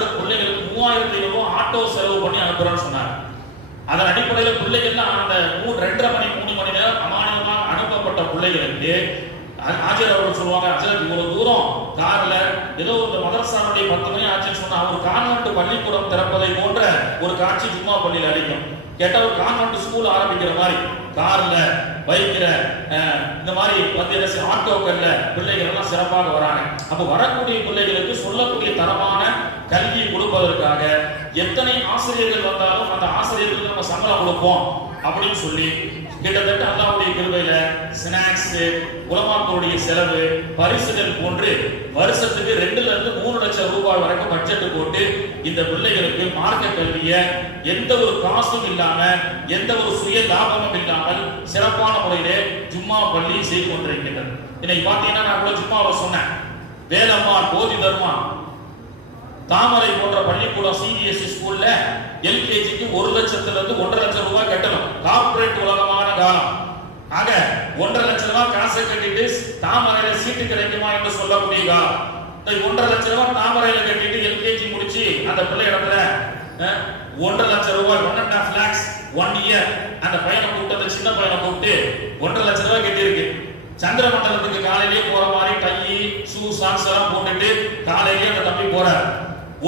ஹஜ்ரத் பிள்ளைகளுக்கு 3500 ரூபாய் ஆட்டோ செலவு பண்ணி அனுப்புறேன்னு சொன்னார். அதன் அடிப்படையில் பிள்ளைகள்லாம் அந்த 2.5 மணி 3 மணி நேரம் அமானியமாக அனுப்பப்பட்ட பிள்ளைகளுக்கு ஆஜர் அவர்கள் சொல்லுவாங்க, ஹஜ்ரத் இவ்வளவு தூரம் கார்ல ஏதோ ஒரு மதரசாவுடைய 10 மணி ஆச்சுன்னு சொன்னா ஒரு கான்வென்ட் பள்ளிக்கூடம் திறப்பதை போன்ற ஒரு காட்சி ஜும்மா பள்ளியில் அளிக்கும். கேட்டா ஒரு கான்வென்ட் ஸ்கூல் ஆரம்பிக்கிற மாதிரி கார்ல பைக்ல இந்த மாதிரி வந்து ஆட்டோக்கள்ல பிள்ளைகள் எல்லாம் சிறப்பாக வராங்க. அப்ப வரக்கூடிய பிள்ளைகளுக்கு சொல்லக்கூடிய தரமான கல்வியை கொடுப்பதற்காக எத்தனை ஆசிரியர்கள் வந்தாலும் அந்த ஆசிரியர்களுக்கு நம்ம சம்பளம் கொடுப்போம் அப்படின்னு சொல்லி கிட்டத்தட்ட அல்லாஹ்வுடைய கிருபையில ஸ்நாக்ஸ், உலமாக்களுடைய செலவு, பரிசுகள் போன்று வருஷத்துக்கு 2 ல இருந்து 3 லட்சம் ரூபாய் வரைக்கும் பட்ஜெட் போட்டு இந்த பிள்ளைகளுக்கு மார்க்க கல்வியை எந்த ஒரு காசும் இல்லாம எந்த ஒரு சுய லாபமும் இல்லாமல் சிறப்பான முறையிலே ஜும்மா பள்ளி செய்து கொண்டிருக்கின்றது. இன்னைக்கு பாத்தீங்கன்னா நான் கூட ஜும்மாவை சொன்னேன், வேலம்மாள், போதி தர்மா, தாமரை போன்ற பள்ளிக்கூடம் சிபிஎஸ்இ ஸ்கூல்ல எல்கேஜிக்கு 1 லட்சத்துல இருந்து 1.5 லட்சம் ரூபாய் கட்டணும். கார்ப்பரேட் உலகமான காலம். ஆக 1.5 லட்சம் ரூபாய் காசை கட்டிட்டு தாமரையில சீட்டு கிடைக்குமா என்று சொல்லக்கூடிய காலம். 1.5 லட்சம் ரூபாய் தாமரையில கட்டிட்டு எல்கேஜி முடிச்சு அந்த பிள்ளை இடத்துல 1.5 லட்சம் ரூபாய் 1.5 lakhs 1 year அந்த பையனை கூப்பிட்டு, அந்த சின்ன பையனை கூப்பிட்டு 1.5 லட்சம் ரூபாய் கட்டி இருக்கு. சந்திர மண்டலத்துக்கு காலையிலேயே போற மாதிரி டை, ஷூ, சாக்ஸ் எல்லாம் போட்டுட்டு காலையிலேயே அந்த தம்பி போறாரு.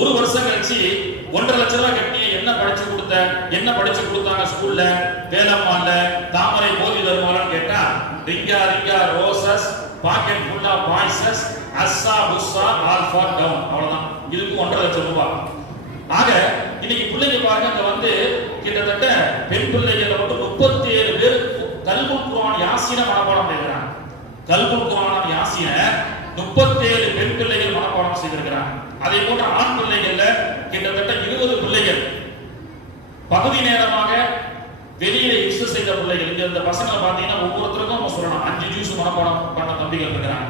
1 வருஷம் கழிச்சு 1.5 லட்சம் ரூபாய் கட்டி என்ன படிச்சு கொடுத்தாங்க ஸ்கூல்ல, வேலம்மாள்ல, தாமரை, போதி தர்மான்னு கேட்டா ringa ringa roses, pocket full of posies, husha busha all fall down, அவ்வளவுதான். இதுக்கு 1.5 லட்சம் ரூபாய். ஆக இன்னைக்கு பிள்ளைங்க பாருங்க, அங்க வந்து கிட்டத்தட்ட பெண் பிள்ளைகளை மட்டும் 37 பேர் கல்புல் குர்ஆன் யாசீனை மனப்பாடம் செய்கிறாங்க. கல்புல் குர்ஆன் யாசீனை 37 பெண் பிள்ளைகள் மனப்பாடம் செய்திருக்கிறாங்க. அதே போன்ற ஆண் பிள்ளைகள்ல கிட்டத்தட்ட 20 பிள்ளைகள் பகுதி நேரமாக வெளியில யூஸ் செய்த பிள்ளைகள். இந்த பசங்களை பாத்தீங்கன்னா ஒவ்வொருத்தருக்கும் நம்ம சொல்லணும், 5 ஜூஸ் மனப்பாடம் பண்ண தம்பிகள் இருக்கிறாங்க,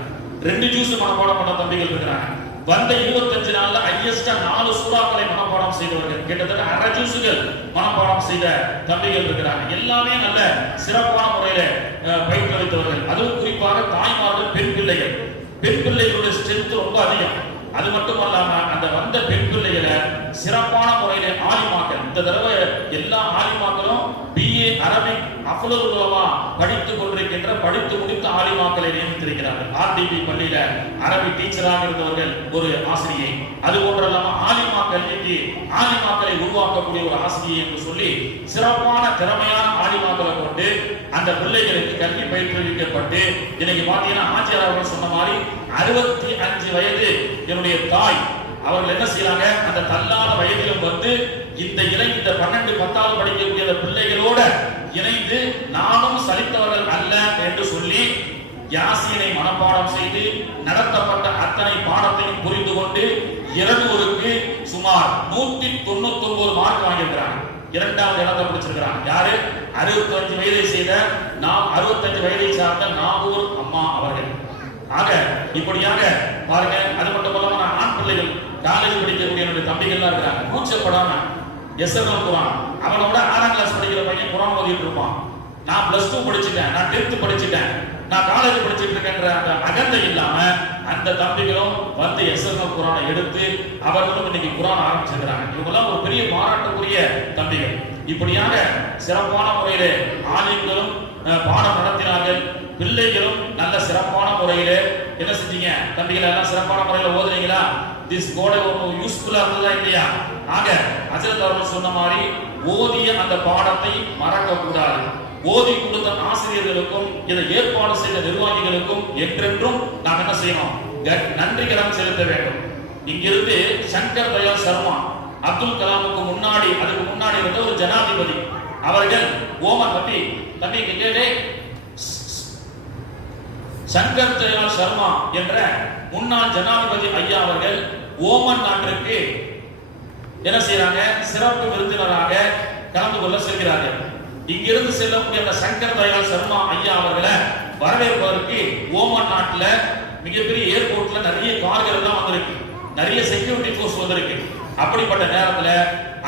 2 ஜூஸ் மனப்பாடம் பண்ண தம்பிகள் இருக்கிறாங்க. வந்த 25 நாள்ல ஹையஸ்டா 4 சூறாக்களை மனப்பாடம் செய்தவர்கள், கிட்டத்தட்ட 1/2 ஜூஸுகள் மனப்பாடம் செய்த தம்பிகள் இருக்கிறாங்க. எல்லாமே நல்ல சிறப்பான முறையில பயிற்றுவித்தவர்கள். அதுவும் குறிப்பாக தாய்மார்கள், பெண் பிள்ளைகள். பெண் பிள்ளைகளுடைய ஸ்ட்ரென்த் ரொம்ப அதிகம். அது மட்டுமல்லாம அந்த வந்த பெண் பிள்ளைகளை சிறப்பான முறையில ஆலிமாக்கள், இந்த தடவை எல்லா ஆலிமாக்களும் பிஏ அரபிக் அஃலுல் உலமா படித்துக் கொண்டிருக்கின்ற படித்து முடித்த ஆலிமாக்களை நியமித்திருக்கிறார்கள். ஆர்டிபி பள்ளியில அரபி டீச்சராக இருந்தவர்கள் ஒரு ஆசிரியை, அது போன்றல்லாம ஆலிமா கல்விக்கு ஆலிமாக்களை உருவாக்கக்கூடிய ஒரு ஆசிரியை என்று சொல்லி சிறப்பான திறமையான ஆலிமாக்களை கொண்டு அந்த பிள்ளைகளுக்கு கல்வி பயிற்றுவிக்கப்பட்டு இன்னைக்கு பாத்தீங்கன்னா ஆச்சியார் அவர்கள் சொன்ன மாதிரி 65 வயது என்னுடைய தாய் அவர்கள் என்ன செய்யறாங்க, அந்த தள்ளாத வயதிலும் வந்து இந்த 12 10வது படிக்கக்கூடிய பிள்ளைகளோட இணைந்து நானும் சலித்தவர்கள் அல்ல என்று சொல்லி யாசீனை மனப்பாடம் செய்து நடத்தப்பட்ட அத்தனை பாடத்தையும் புரிந்து கொண்டு 200க்கு சுமார் 199 மார்க் வாங்கியிருக்கிறாங்க. 2வது இடத்தை பிடிச்சிருக்கிறாங்க. யாரு? 65 வயதை செய்த 65 வயதை சார்ந்த நாகூர் அம்மா அவர்கள். ஆக இப்படியாக பாருங்க. அது மட்டும் இல்லாம ஆண் பிள்ளைகள் காலேஜ் படிக்கக்கூடிய என்னுடைய தம்பிகள்லாம் இருக்கிறாங்க. கூச்சப்படாம எஸ்எல் குர்ஆன், அவனோட 6ஆம் கிளாஸ் படிக்கிற பையன் குர்ஆன் ஓதிட்டு இருப்பான். நான் +2 படிச்சுட்டேன், நான் 10th படிச்சுட்டேன், நான் காலேஜ் படிச்சுட்டு இருக்கேன்ற அந்த அகந்தை இல்லாம அந்த தம்பிகளும் வந்து எஸ்எல் குர்ஆனை எடுத்து அவர்களும் இன்னைக்கு குர்ஆன் ஆரம்பிச்சிருக்கிறாங்க. இவங்கெல்லாம் ஒரு பெரிய பாராட்டுக்குரிய தம்பிகள். இப்படியாக சிறப்பான முறையிலே ஆலிம்களும் பாடம் நடத்தினார்கள். பிள்ளைகளும் நல்ல சிறப்பான முறையிலே என்ன செஞ்சீங்க தம்பிகள், எல்லாம் சிறப்பான முறையில் ஓதுறீங்களா? திஸ் கோடை ஒரு யூஸ்ஃபுல்லா இருந்ததா இல்லையா? ஆக ஹஜ்ரத் அவர்கள் சொன்ன மாதிரி ஓதிய அந்த பாடத்தை மறக்க கூடாது. ஓதி கொடுத்த ஆசிரியர்களுக்கும் இதை ஏற்பாடு செய்த நிர்வாகிகளுக்கும் என்றென்றும் நாம் என்ன செய்யணும், நன்றி கடன் செலுத்த வேண்டும். இங்கிருந்து சங்கர் தயாள் சர்மா அப்துல் கலாமுக்கு முன்னாடி, அதுக்கு முன்னாடி இருந்த ஒரு ஜனாதிபதி அவர்கள் ஓமன் தம்பி கேட்டே சங்கர் தயாள் சர்மா என்ற முன்னாள் ஜனாதிபதி ஐயா அவர்கள் ஓமன் நாட்டிற்கு என்ன செய்யறாங்க, சிறப்பு விருந்தினராக கலந்து கொள்ள செல்கிறார்கள். இங்கிருந்து செல்லக்கூடிய அந்த சங்கர் தயாள் சர்மா ஐயா அவர்களை வரவேற்பதற்கு ஓமன் நாட்டுல மிகப்பெரிய ஏர்போர்ட்ல நிறைய கார்கள் எல்லாம் வந்திருக்கு, நிறைய செக்யூரிட்டி போர்ஸ் வந்திருக்கு. அப்படிப்பட்ட நேரத்துல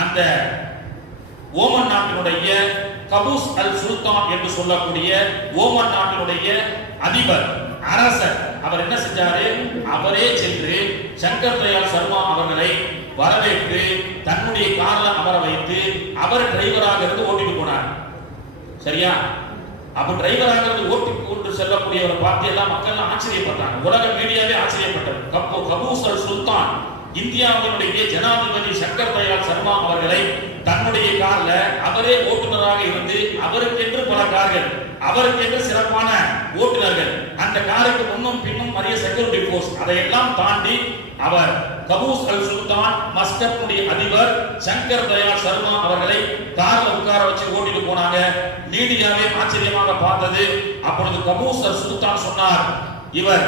அந்த ஓமன் நாட்டினுடைய கபூஸ் அல் சுல்தான் என்று சொல்லக்கூடிய ஓமன் நாட்டினுடைய அதிபர், அரசர், அவர் என்ன செஞ்சாரு, அவரே சென்று சங்கர் தயாள் சர்மா அவர்களை வரவேற்று தன்னுடைய கார்ல அமர வைத்து அவர் டிரைவராக இருந்து ஓட்டிட்டு போனார். சரியா? அப்ப டிரைவராக இருந்து ஓட்டி கொண்டு செல்லக்கூடியவரை பார்த்து எல்லாம் மக்கள் ஆச்சரியப்பட்டாங்க. உலக மீடியாவே ஆச்சரியப்பட்டது. கபூஸ் அல் சுல்தான் இந்தியாவினுடைய ஜனாதிபதி சங்கர் தயாள் சர்மா அவர்களை தன்னுடைய கார்ல அவரே ஓட்டுநராக இருந்து அவருக்கென்று பல கார்கள், அவருக்கென்று சிறப்பான ஓட்டுநர்கள், அந்த காருக்கு முன்னும் பின்னும் நிறைய செக்யூரிட்டி போர்ஸ், அதையெல்லாம் தாண்டி அவர் கபூஸ் அல் சுல்தான் மஸ்கத்துடைய அதிபர் சங்கர் தயாள் சர்மா அவர்களை கார்ல உட்கார வச்சு ஓட்டிட்டு போனாங்க. மீடியாவே ஆச்சரியமாக பார்த்தது. அப்பொழுது கபூஸ் அல் சுல்தான் சொன்னார், இவர்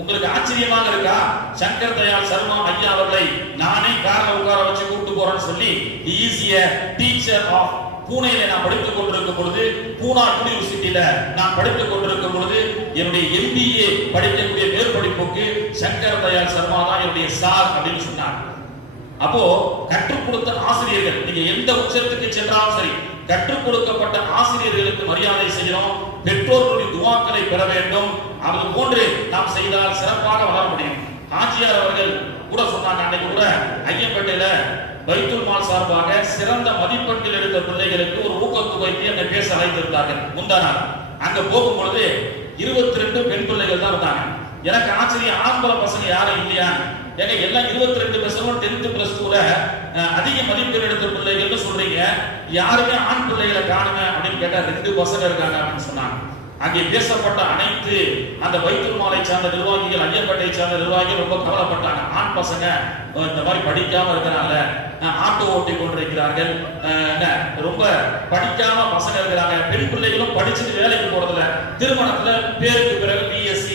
உங்களுக்கு ஆச்சரியமாக இருக்கா? சங்கர் தயாள் சர்மா ஐயா அவர்களை நானே கார்ல உட்கார வச்சு கூட்டு போறேன்னு சொல்லி ஈஸிய டீச்சர் ஆஃப் பூனேல நான் படித்துக் கொண்டிருக்கும் பொழுது, பூனா யூனிவர்சிட்டியில நான் படித்துக் கொண்டிருக்கும் பொழுது என்னுடைய MBA படிக்கக்கூடிய மேற்படிப்புக்கு சங்கர் தயாள் சர்மா தான் என்னுடைய சார் அப்படின்னு சொன்னார். அப்போ கற்றுக் கொடுத்த ஆசிரியர்கள், நீங்க எந்த உச்சத்துக்கு சென்றாலும் சரி, கற்றுக் கொடுக்கப்பட்ட ஆசிரியர்களுக்கு மரியாதை செய்யணும், பெற்றோர்களுடைய துவாக்களை பெற வேண்டும். அது போன்று நாம் செய்தால் சிறப்பாக வளர முடியும். ஆட்சியார் அவர்கள் கூட சொன்னாங்க, அன்னைக்கு கூட ஐயம்பேட்டையில பைத்துல் மால் சார்பாக சிறந்த மதிப்பெண்கள் எடுத்த பிள்ளைகளுக்கு ஒரு ஊக்கத்தொகைக்கு என்னை பேச அழைத்திருந்தார்கள். முந்தானார் அங்க போகும் பொழுது 22 பெண் பிள்ளைகள் தான் இருந்தாங்க. எனக்கு ஆச்சரியம், ஆண்பல பசங்க யாரும் இல்லையா? ஏங்க எல்லாம் 22 பசங்களும் 10th + 2ல அதிக மதிப்பெண் எடுத்த பிள்ளைகள்னு சொல்றீங்க, யாருமே ஆண் பிள்ளைகளை காணுங்க அப்படின்னு கேட்டா 2 பசங்க இருக்காங்க அப்படின்னு சொன்னாங்க. அங்கே பேசப்பட்ட அனைத்து அந்த பைத்துல் மாலை சார்ந்த நிர்வாகிகள், ஐயம்பேட்டை சார்ந்த நிர்வாகிகள் ரொம்ப கவலைப்பட்டாங்க. ஆண் பசங்க இந்த மாதிரி படிக்காம இருக்கிறாங்க, ஆட்டோ ஓட்டி கொண்டிருக்கிறார்கள், ரொம்ப படிக்காம பசங்க இருக்கிறாங்க, பெண் பிள்ளைகளும் படிச்சுட்டு வேலைக்கு போறதுல திருமணத்துல பேருக்கு பிறகு BSc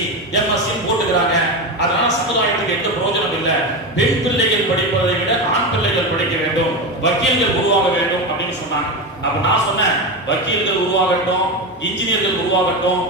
MSc போட்டுக்கிறாங்க. அதனால சமுதாயத்துக்கு எந்த பிரயோஜனம் இல்லை. பெண் பிள்ளைகள் படிப்பதை விட ஆண் பிள்ளைகள் படிக்க வேண்டும், வக்கீல்கள் உருவாக வேண்டும் அப்படின்னு சொன்னாங்க. அப்ப நான் சொன்னேன், வக்கீல்கள் உருவாகட்டும், இன்ஜினியர்கள் உருவாகட்டும்,